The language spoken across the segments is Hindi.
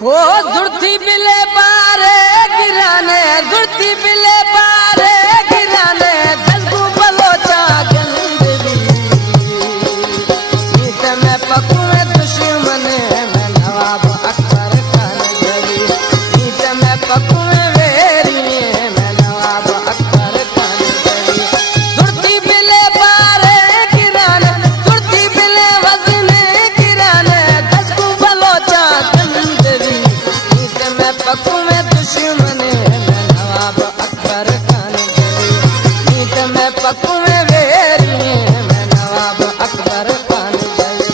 ओ जुड़ती बिले बारे गिराने जुड़ती बिले बारे गिराने दसगु बलोचा गंदगी नीत में पकुए दुश्मने में नवाब अकबर खान गरी नीत में पकुए वेरी में नवाब अकबर खान गरी जुड़ती बिले बारे गिराने जुड़ती बिले वजने गिराने दसगु बलोचा गंदगी नीत में पकुए दुश्मने में नवाब अकबर खान गरी नीत में पकुए वेरी में नवाब अकबर खान गरी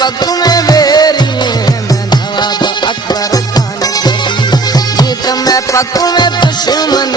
पग में वेरी पक में दुश्मन